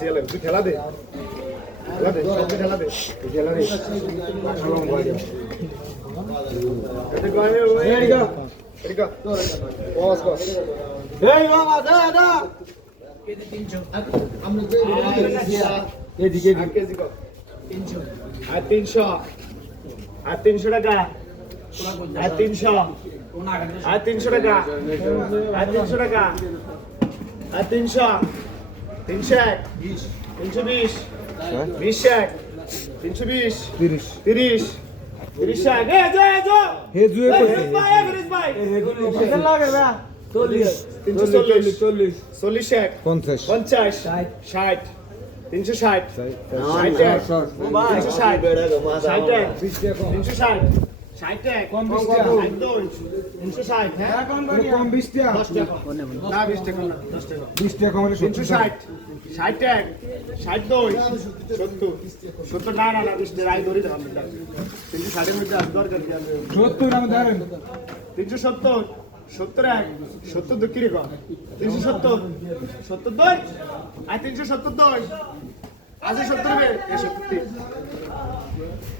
আছে এলে তুই খেলা দে সবকে খেলা দে সালাম ভাই এটা গায়ে ওই এদিকে বস বস এই বাবা দা কেজি 300 আমরা যে এদিকে কেজি কত 300 আর 300 টাকা আর 300 আর 300 টাকা আর 300 টাকা আর 300 320 320 20 320 30 30 টাকা হে জুয়ে করছে ভাই কত লাগে না 40 340 40 50 60 360 70 কি রেখো 370 2 আর 370 2 আজ 70 বে 70